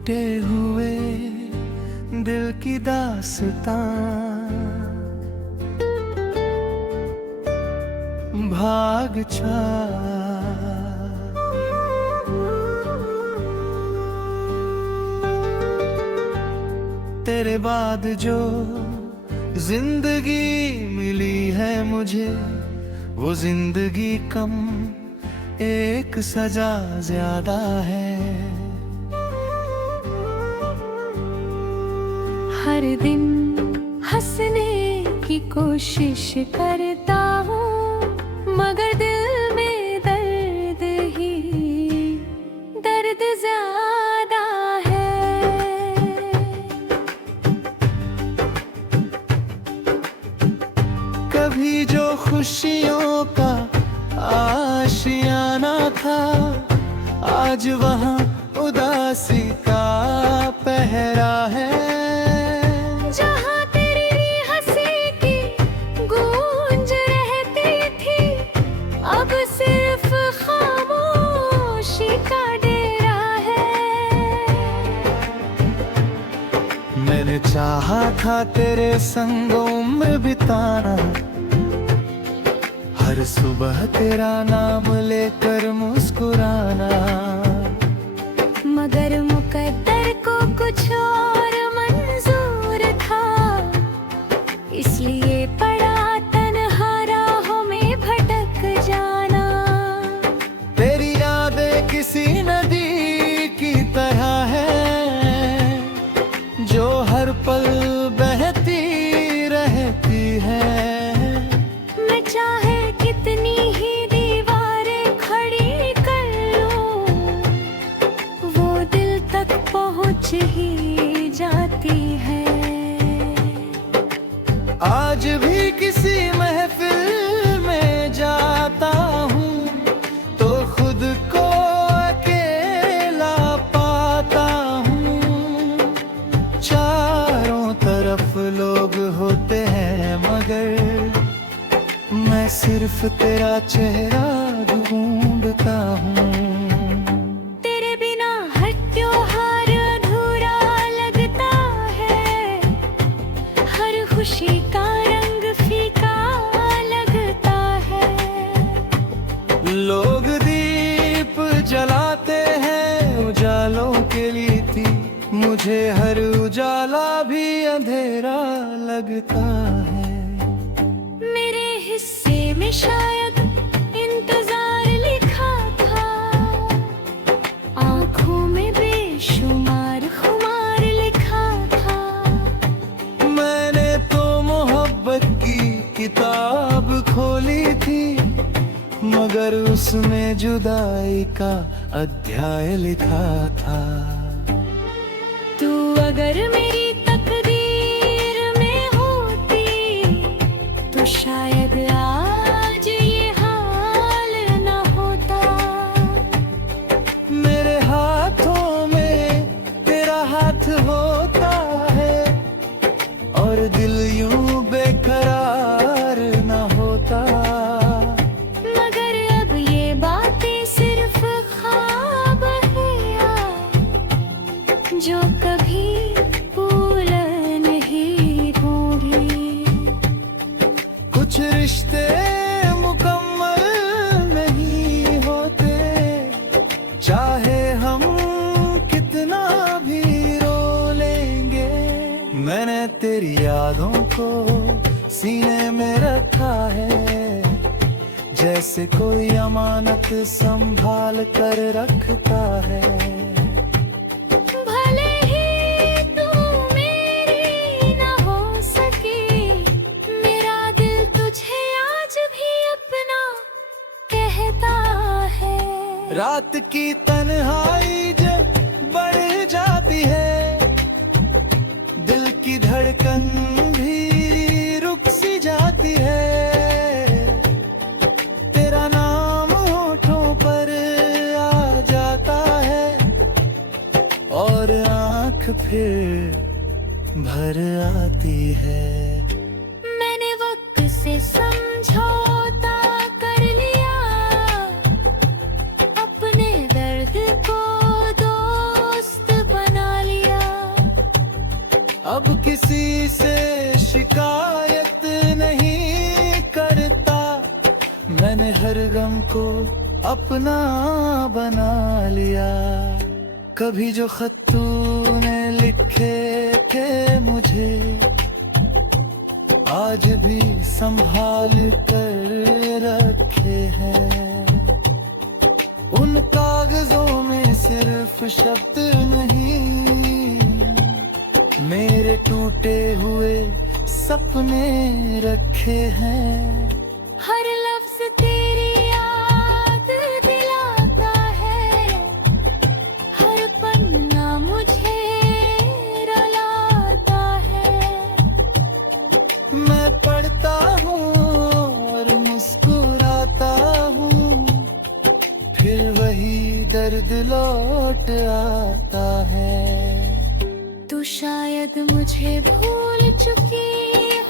टूटे हुए दिल की दास्तां भाग तेरे बाद जो जिंदगी मिली है मुझे, वो जिंदगी कम एक सजा ज्यादा है। हर दिन हंसने की कोशिश करता हूँ, मगर दिल में दर्द ही दर्द ज्यादा है। कभी जो खुशियों का आशियाना था, आज वहाँ उदासी का पहरा है। जहाँ तेरी हंसी की गूंज रहती थी, अब सिर्फ खामोशी का डेरा है। मैंने चाहा था तेरे संग उम्र बिताना, हर सुबह तेरा नाम लेकर मुस्कुराना, मगर मुकद्दर को कुछ और मंजूर था, इसलिए पड़ा तन्हा राहों में भटक जाना। तेरी यादें किसी नदी की तरह है, जो हर पल बहती रहती है। मैं चाहे कितनी ही दीवारें खड़ी कर लूं, वो दिल तक पहुंच ही जाती है। आज भी किसी महफिल में जाता हूँ, तो खुद को अकेला पाता हूँ। चारों तरफ लोग होते हैं, मगर मैं सिर्फ तेरा चेहरा ढूंढता हूँ। तेरे बिना हर त्योहार अधूरा लगता है, हर खुशी का रंग फीका लगता है। लोग दीप जलाते हैं उजालों के लिए थी, मुझे हर उजाला भी अंधेरा लगता है। मेरे हिस्से में शायद इंतजार लिखा था, आँखों में बेशुमार खुमार लिखा था। मैंने तो मोहब्बत की किताब खोली थी, मगर उसमें जुदाई का अध्याय लिखा था। तू अगर मेरी तकदीर में होती, तो शायद आज ये हाल न होता। मेरे हाथों में तेरा हाथ होता है, और दिल यूं बेकरार न होता। मगर अब ये बातें सिर्फ ख्वाब है, जो कभी भूल नहीं होंगी। कुछ रिश्ते मुकम्मल नहीं होते, चाहे हम कितना भी रो लेंगे। मैंने तेरी यादों को सीने में रखा है, जैसे कोई अमानत संभाल कर रखता है। भले ही तू मेरी न हो सकी, मेरा दिल तुझे आज भी अपना कहता है। रात की तन्हाई जब बढ़ जाती है, दिल की धड़कन भी रुक सी जाती है। तेरा नाम होठों पर आ जाता है, और आँख फिर भर आती है। मैंने वक्त से समझौता कर लिया, अपने दर्द को दोस्त बना मैंने हर गम को अपना बना लिया। कभी जो खत तूने लिखे थे मुझे, आज भी संभाल कर रखे हैं। उन कागजों में सिर्फ शब्द नहीं, मेरे टूटे हुए सपने रखे हैं। हर लफ्ज तेरी याद दिलाता है, हर पन्ना मुझे रुलाता है। मैं पढ़ता हूँ और मुस्कुराता हूँ, फिर वही दर्द लौट आता है। तू शायद मुझे भूल चुकी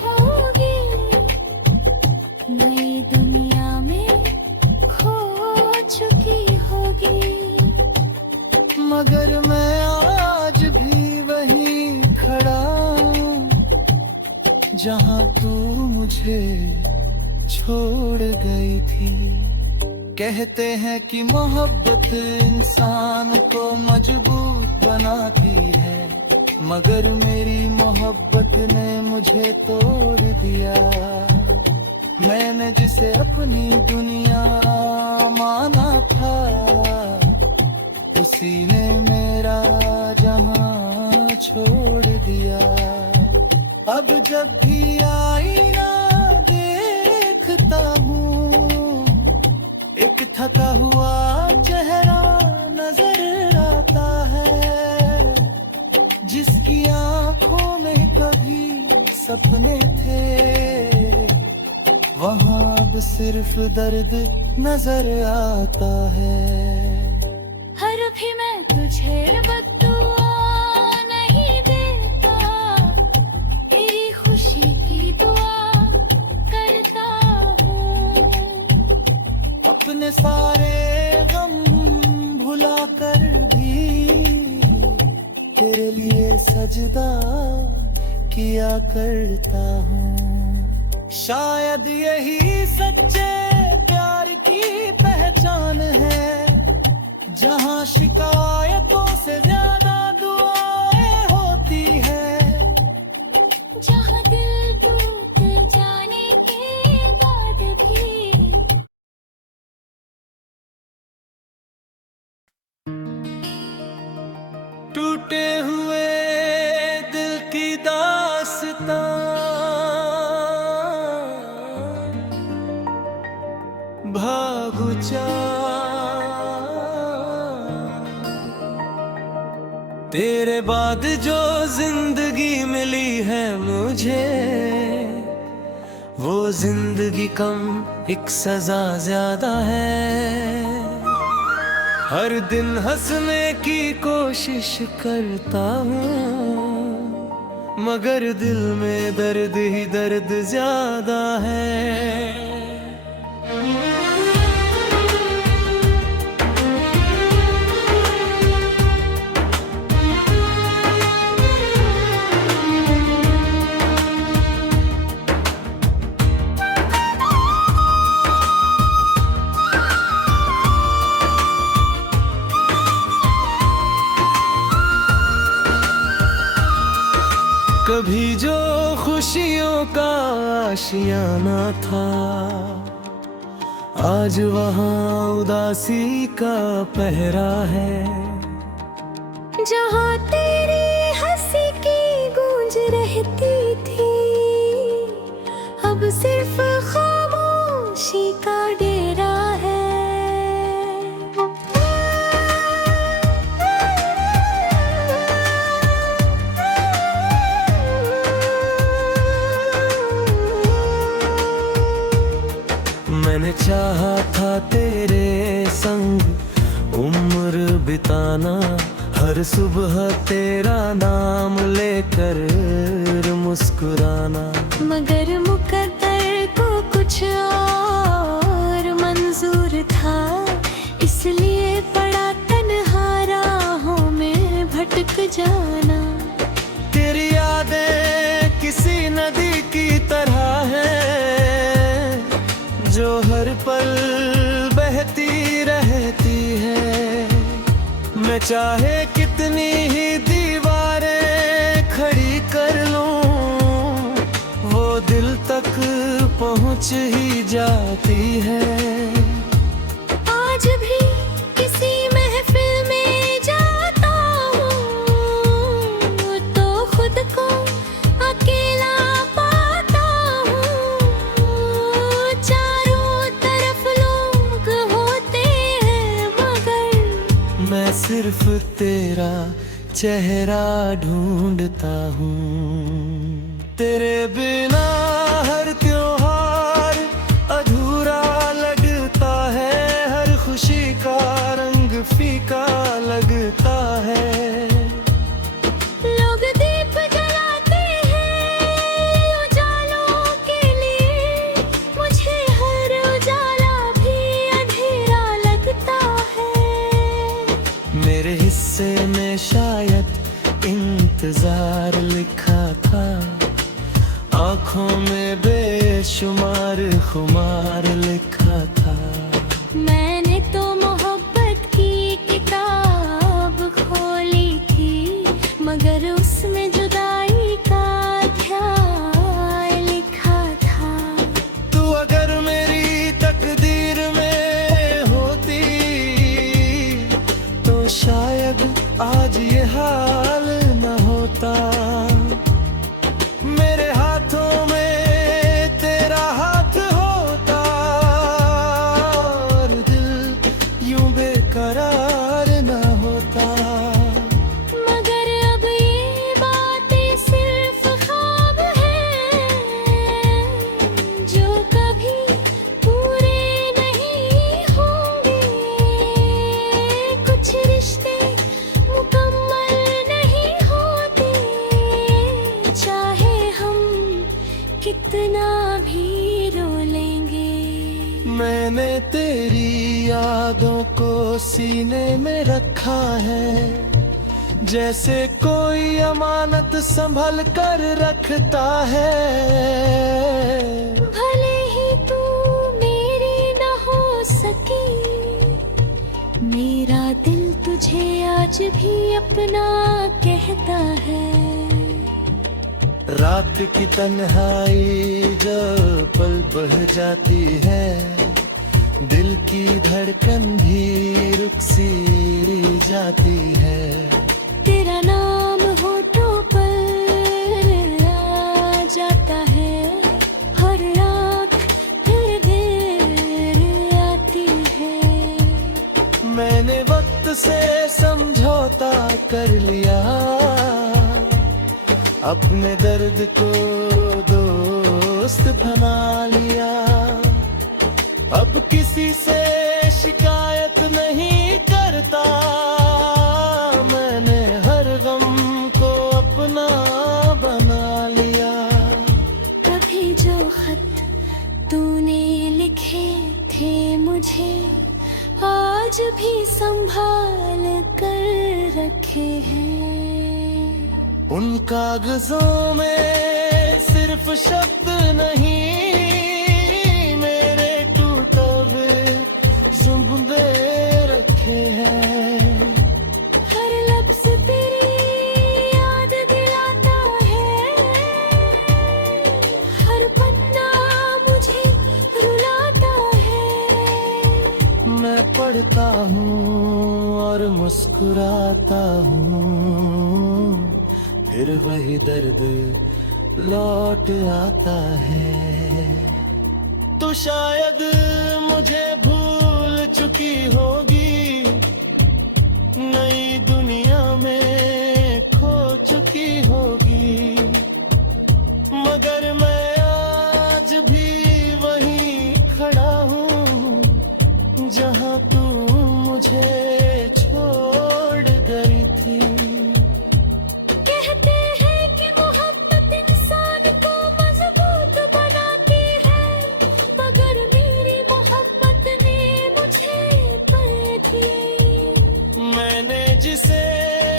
होगी, नई दुनिया में खो चुकी होगी। मगर मैं आज भी वहीं खड़ा हूँ, जहाँ तू मुझे छोड़ गई थी। कहते हैं कि मोहब्बत इंसान को मजबूत बनाती है, मगर मेरी मोहब्बत ने मुझे तोड़ दिया। मैंने जिसे अपनी दुनिया माना था, उसी ने मेरा जहां छोड़ दिया। अब जब भी आईना देखता हूँ, एक थका हुआ चेहरा नजर आता है, जिसकी आंखों में कभी सपने थे, वहाँ अब सिर्फ दर्द नजर आता है। हर भी मैं तुझे बद्दुआ नहीं देता, तेरी खुशी की दुआ करता हूँ। अपने सारे गम भुला कर भी तेरे लिए सजदा किया करता हूँ। शायद यही सच्चे प्यार की पहचान है, जहाँ शिकायतों से ज्यादा दुआएं होती है। जहाँ दिल टूट जाने के बाद भी टूटे हुए दिल की दास्तां भागु तेरे बाद जो जिंदगी मिली है मुझे, वो जिंदगी कम एक सजा ज्यादा है। हर दिन हंसने की कोशिश करता हूँ, मगर दिल में दर्द ही दर्द ज्यादा है। कभी जो खुशियों का आशियाना था, आज वहाँ उदासी का पहरा है। जहाँ तेरी हंसी की गूंज रहती थी, अब सिर्फ खामोशी का डेरा है। मैंने चाहा था तेरे संग उम्र बिताना, हर सुबह तेरा नाम लेकर मुस्कुराना। मगर मुकद्दर को कुछ और मंजूर था, इसलिए पड़ा तन्हा राहों में भटक जाना। तेरी यादें किसी नदी की तरह है, जो जो हर पल बहती रहती है। मैं चाहे कितनी ही दीवारें खड़ी कर लूं, वो दिल तक पहुंच ही जाती है। आज भी किसी महफिल में जाता हूँ तो खुद को अकेला पाता हूँ। चारों तरफ लोग होते हैं मगर मैं सिर्फ तेरा चेहरा ढूंढता हूँ। तेरे बिना हर त्योहार अधूरा लगता है, हर खुशी का रंग फीका लगता है। लोग दीप जलाते हैं उजालों के लिए, मुझे हर उजाला भी अंधेरा लगता है। मेरे हिस्से में शायद इंतजार लिखा था, आँखों में बेशुमार खुमार लिखा था। मैंने तो मोहब्बत की किताब खोली थी, मगर उसमें जुदाई का अध्याय लिखा था। तू अगर मेरी तकदीर में होती तो शायद आज ये हाल न होता। मेरे हाथों में तेरा हाथ होता और दिल यूं बेकरार न होता। मगर अब ये बातें सिर्फ ख्वाब हैं जो कभी पूरे नहीं होंगे। कुछ रिश्ते मुकम्मल नहीं होते, चाहे हम कितना भी रो लेंगे। मैंने तेरी यादों को सीने में रखा है, जैसे कोई अमानत संभल कर रखता है। भले ही तू मेरी न हो सकी, मेरा दिल तुझे आज भी अपना कहता है। रात की तन्हाई जब पल बह जाती है, दिल की धड़कन भी रुक सी जाती है। तेरा नाम होठों पर आ जाता है, हर रात फिर देर आती है। मैंने वक्त से समझौता कर लिया, अपने दर्द को दोस्त बना लिया। अब किसी से शिकायत नहीं करता, मैंने हर गम को अपना बना लिया। कभी जो खत तूने लिखे थे मुझे, आज भी संभाल कर रखे हैं। उन कागजों में सिर्फ शब्द नहीं, मेरे टूटे हुए जुम्बे रखे हैं। हर लफ्ज तेरी याद दिलाता है, हर पन्ना मुझे रुलाता है। मैं पढ़ता हूँ और मुस्कुराता हूँ, फिर वही दर्द लौट आता है। तो शायद मुझे भूल चुकी होगी, नई दुनिया में खो चुकी होगी। मगर मैं आज भी वहीं खड़ा हूँ जहाँ तू मुझे छोड़ गई थी। कहते हैं कि मोहब्बत इंसान को मजबूत बनाती है, मगर मेरी मोहब्बत ने मुझे तोड़ दी। मैंने जिसे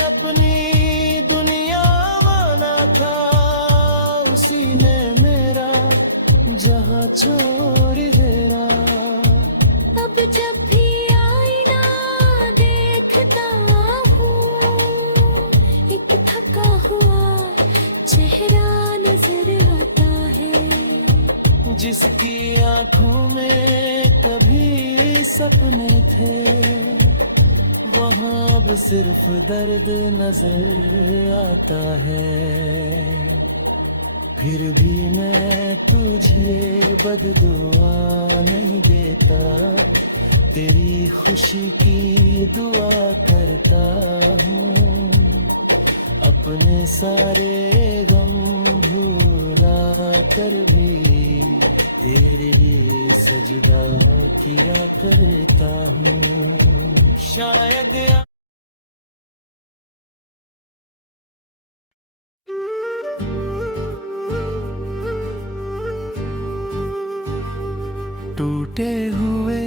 अपनी दुनिया माना था, उसी ने मेरा जहाँ छोड़ देना। अभी सपने थे, वहाँ अब सिर्फ दर्द नजर आता है। फिर भी मैं तुझे बददुआ नहीं देता, तेरी खुशी की दुआ करता हूँ। अपने सारे गम भूला कर भी तेरे लिए सजदा किया करता हूँ। शायद टूटे हुए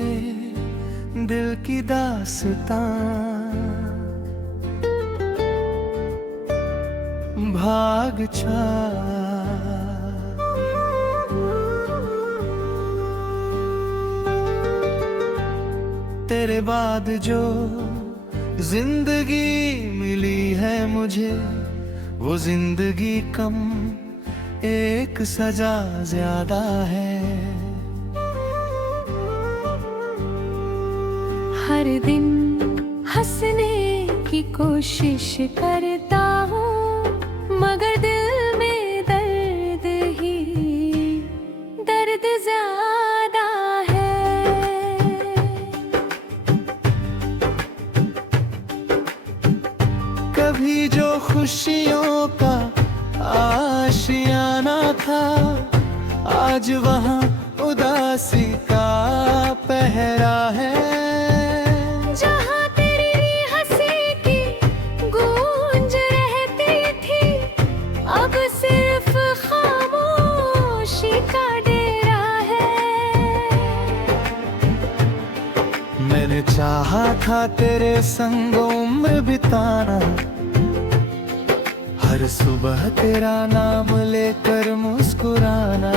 दिल की दास्तां भाग तेरे बाद जो जिंदगी मिली है मुझे, वो जिंदगी कम एक सजा ज्यादा है। हर दिन हंसने की कोशिश करता हूँ, मगर दिल में दर्द ही दर्द ज्यादा है। कभी जो खुशियों का आशियाना था, आज वहाँ उदासी का पहरा है। जहाँ तेरी हंसी की गूंज रहती थी, अब सिर्फ खामोशी का डेरा है। मैंने चाहा था तेरे संग उम्र बिताना, हर सुबह तेरा नाम लेकर मुस्कुराना,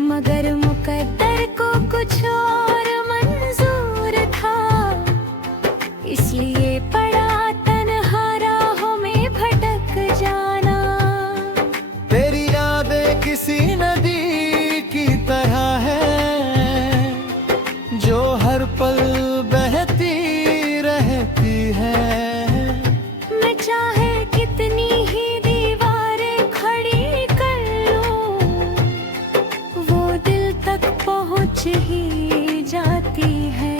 मगर मुकद्दर को कुछ और मंजूर था, इसलिए पड़ा तन्हा राहों में भटक जाना। तेरी यादें किसी नदी की तरह है, जो हर पल बहती रहती है। मैं चाहे कितनी ही दीवारें खड़ी कर लूं, वो दिल तक पहुंच ही जाती है।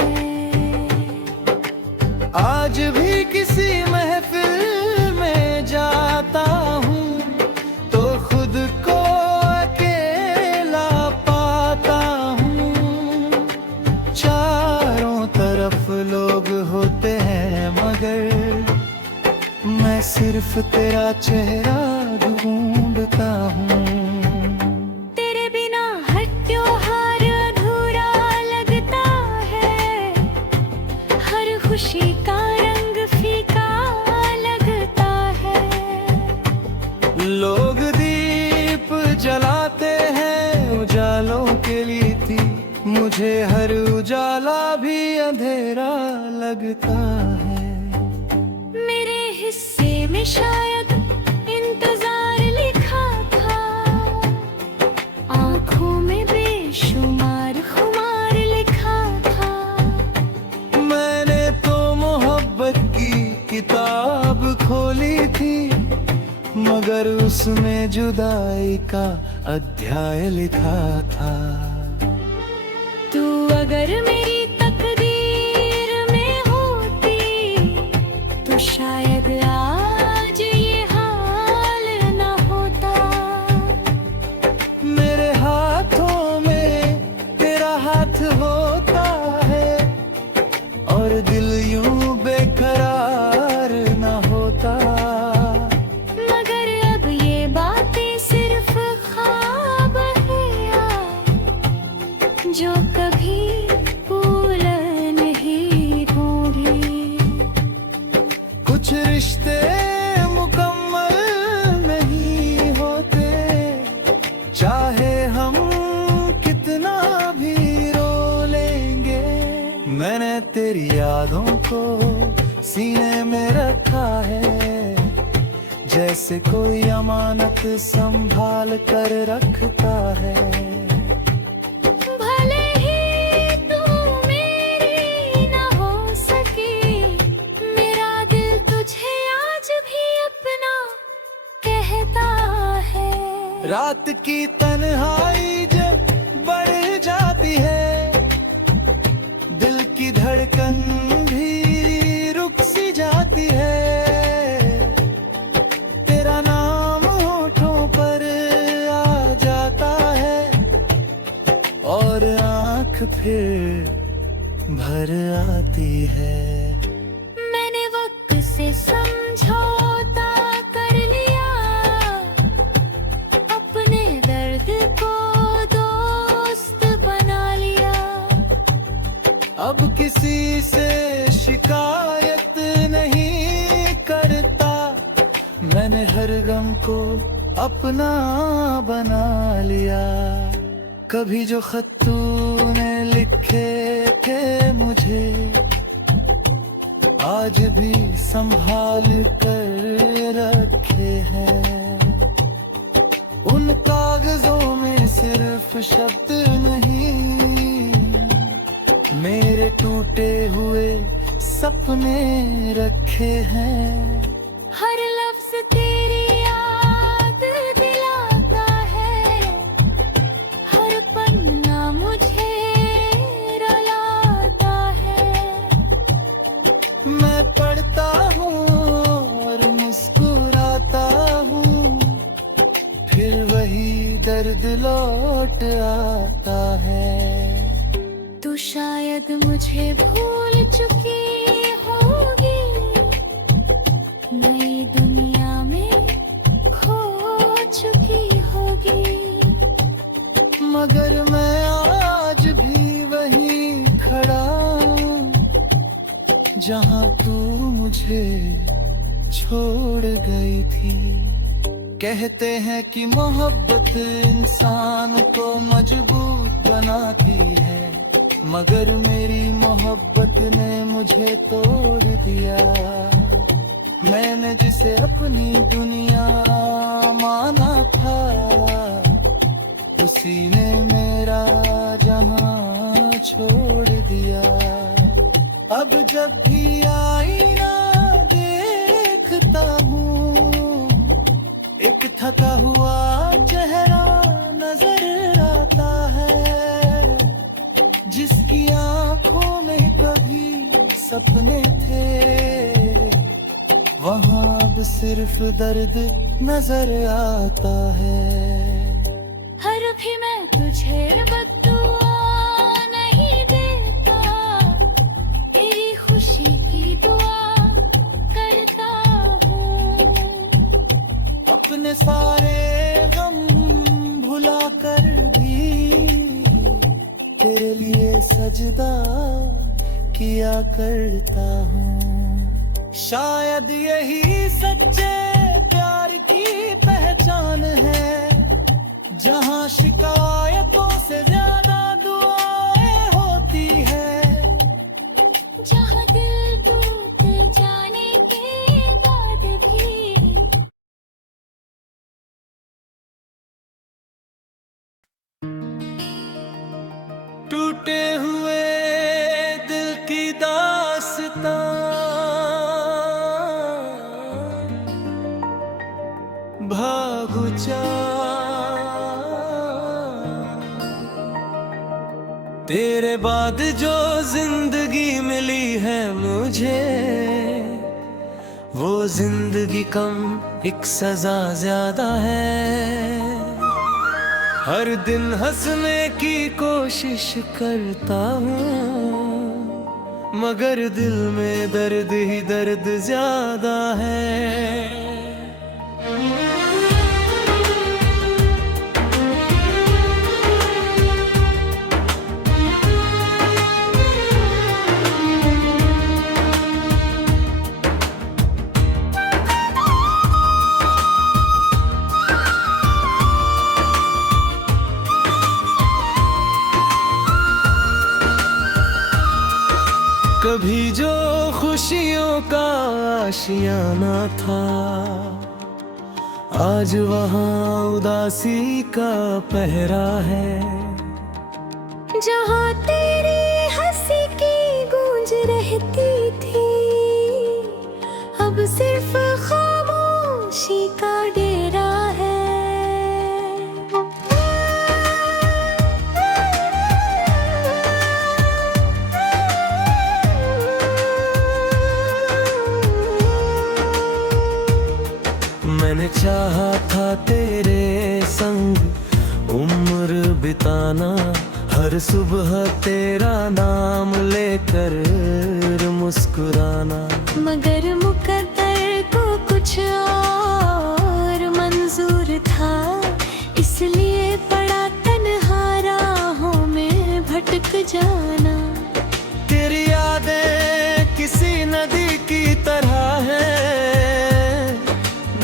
आज भी किसी महफिल में जाता हूँ, तो खुद को अकेला पाता हूँ। चारों तरफ लोग होते हैं, मगर मैं सिर्फ तेरा चेहरा ढूंढता हूँ। तेरे बिना हर त्योहार अधूरा लगता है, हर खुशी का रंग फीका लगता है। लोग दीप जलाते हैं उजालों के लिए थी, मुझे हर उजाला भी अंधेरा लगता है। मेरे हिस्से में शायद इंतजार लिखा था, आँखों में बेशुमार खुमार लिखा था। मैंने तो मोहब्बत की किताब खोली थी, मगर उसमें जुदाई का अध्याय लिखा था। तू अगर मेरी तकदीर में होती, तो शायद आज ये हाल न होता। मेरे हाथों में तेरा हाथ होता है, और दिल यूं बेकरार न होता। मगर अब ये बातें सिर्फ ख्वाब है यार, जो कभी भूल नहीं होंगी। कुछ रिश्ते मुकम्मल नहीं होते, चाहे हम कितना भी रो लेंगे। मैंने तेरी यादों को सीने में रखा है, जैसे कोई अमानत संभाल कर रखता है। भले ही रात की तन्हाई जब बढ़ जाती है, दिल की धड़कन भी रुक सी जाती है। तेरा नाम होठों पर आ जाता है और आँख फिर भर आती है। मैंने वक्त से समझौता कर लिया, अपने दर्द को दोस्त बना लिया। अब किसी से शिकायत नहीं करता, मैंने हर गम को अपना बना लिया। कभी जो खत तूने लिखे थे मुझे, आज भी संभाल कर रखे हैं। उन कागजों में सिर्फ शब्द नहीं, मेरे टूटे हुए सपने रखे हैं। हर लफ्ज तेरी याद दिलाता है, हर पन्ना मुझे रुलाता है। मैं पढ़ता हूँ और मुस्कुराता हूँ, फिर वही दर्द लौट आता है। तू शायद मुझे भूल चुकी होगी, नई दुनिया में खो चुकी होगी। मगर मैं आज भी वहीं खड़ा हूँ, जहाँ तू मुझे छोड़ गई थी। कहते हैं कि मोहब्बत इंसान को मजबूत बनाती है, मगर मेरी मोहब्बत ने मुझे तोड़ दिया। मैंने जिसे अपनी दुनिया माना था, उसी ने मेरा जहां छोड़ दिया। अब जब भी आईना देखता हूँ, एक थका हुआ चेहरा नजर आता है, जिसकी आंखों में कभी सपने थे, वहाँ अब सिर्फ दर्द नजर आता है। हर भी मैं तुझे बद्दुआ नहीं देता, तेरी खुशी की दुआ करता हूँ। अपने सारे गम भुला कर भी तेरे लिए सजदा किया करता हूँ। शायद यही सच्चे प्यार की पहचान है, जहाँ शिकायतों से ज्यादा दुआएं होती है। जहाँ दिल टूट जाने के बाद भी टूटे हुए दिल की दास्तां भागु तेरे बाद जो जिंदगी मिली है मुझे, वो जिंदगी कम एक सजा ज्यादा है। हर दिन हंसने की कोशिश करता हूँ, मगर दिल में दर्द ही दर्द ज्यादा है। कभी जो खुशियों का आशियाना था, आज वहाँ उदासी का पहरा है। जहाँ तेरी हंसी की गूंज रहती थी, अब सिर्फ खामोशी का डेरा है। नाम लेकर मुस्कुराना। मगर मुकद्दर को कुछ और मंजूर था, इसलिए पड़ा तन्हा राहों में भटक जाना। तेरी यादें किसी नदी की तरह है,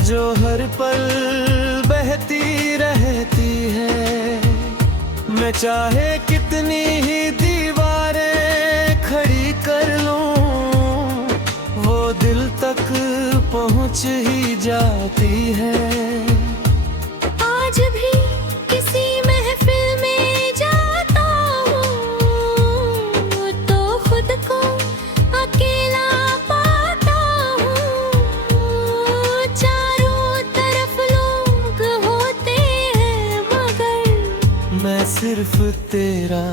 जो हर पल बहती रहती है। मैं चाहे कितनी ही दीवारें खड़ी कर लूं, वो दिल तक पहुंच ही जाती है। आज भी किसी महफिल में जाता हूँ तो खुद को अकेला पाता हूँ। चारों तरफ लोग होते हैं मगर मैं सिर्फ तेरा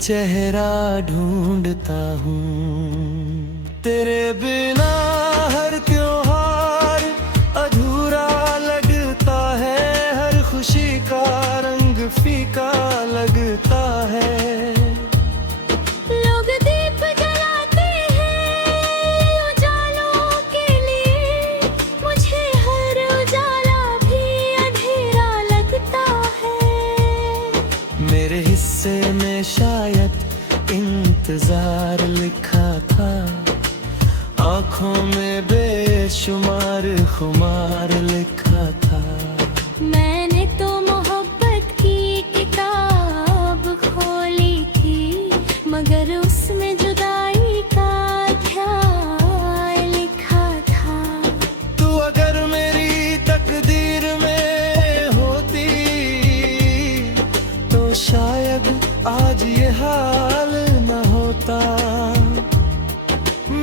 चेहरा ढूंढता हूँ। तेरे बिना हर त्योहार अधूरा लगता है, हर खुशी का रंग फीका लगता है। लोग दीप जलाते हैं उजालों के लिए, मुझे हर उजाला भी अंधेरा लगता है। मेरे हिस्से में शायद इंतजार लिखा था, आँखों में बेशुमार खुमार लिखा था। मैंने तो मोहब्बत की किताब खोली थी, मगर उसमें जुदाई का अध्याय लिखा था। तू अगर मेरी तकदीर में होती तो शायद आज ये हाल न होता।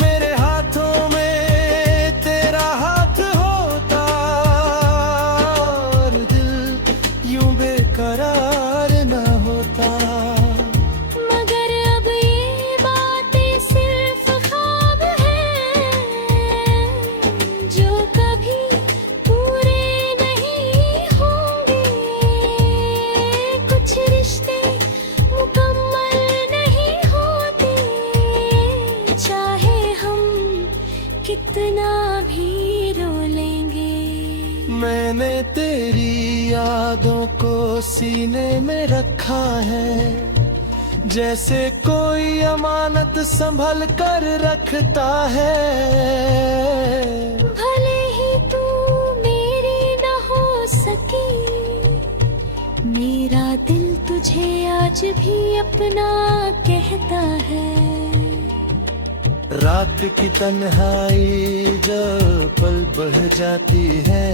मेरे हाथों में तेरा हाथ होता और दिल यूं बेकरार न होता। मगर अब ये बातें सिर्फ ख्वाब हैं, जो कभी पूरे नहीं होंगे। कुछ रिश्ते मुकम्मल नहीं होते, चाहे हम कितना भी रो लेंगे। मैंने तेरी यादों को सीने में रखा है, जैसे कोई अमानत संभल कर रखता है। भले ही तू मेरी न हो सकी, मेरा दिल तुझे आज भी अपना कहता है। रात की तन्हाई जब पल बह जाती है,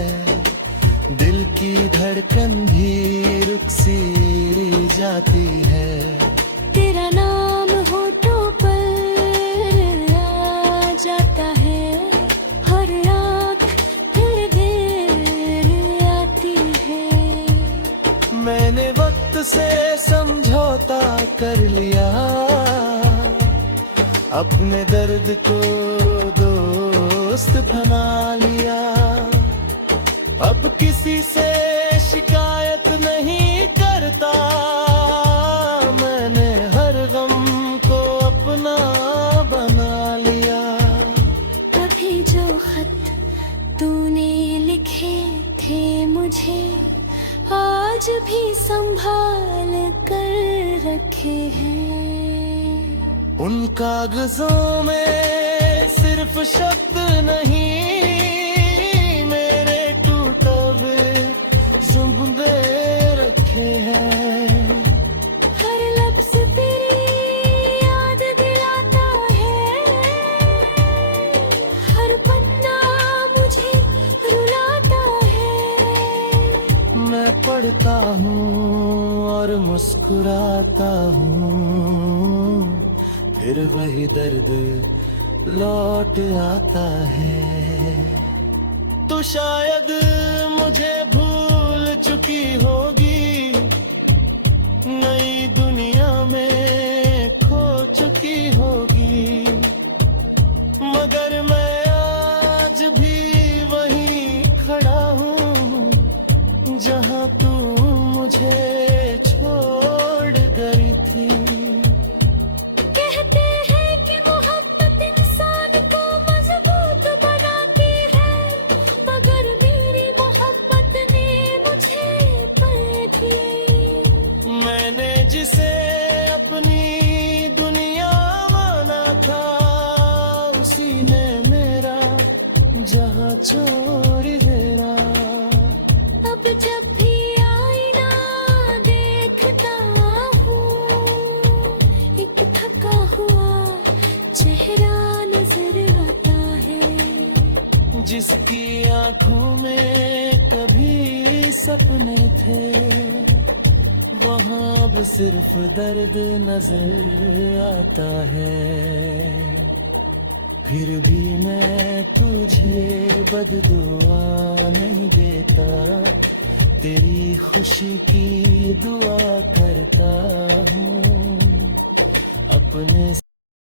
दिल की धड़कन भी रुक सी जाती है। तेरा नाम होठों पर आ जाता है, हर आँख फिर देर आती है। मैंने वक्त से समझौता कर लिया, अपने दर्द को दोस्त बना लिया। अब किसी से शिकायत नहीं करता, मैंने हर गम को अपना बना लिया। कभी जो खत तूने लिखे थे मुझे, आज भी संभाल कर रखे हैं। उन कागजों में सिर्फ शब्द नहीं, मेरे टूटे हुए जुम्बे रखे हैं। हर लफ्ज तेरी याद दिलाता है, हर पन्ना मुझे रुलाता है। मैं पढ़ता हूँ और मुस्कुराता हूँ, फिर वही दर्द लौट आता है। तो शायद मुझे भूल चुकी होगी, नई दुनिया में खो चुकी होगी। मगर मैं आज भी वहीं खड़ा हूँ, जहाँ तू मुझे छोड़ गई थी। छोड़ देना। अब जब भी आईना देखता हूँ, एक थका हुआ चेहरा नजर आता है। जिसकी आंखों में कभी सपने थे, वहाँ अब सिर्फ दर्द नजर आता है। फिर भी मैं तुझे बददुआ नहीं देता, तेरी खुशी की दुआ करता हूँ अपने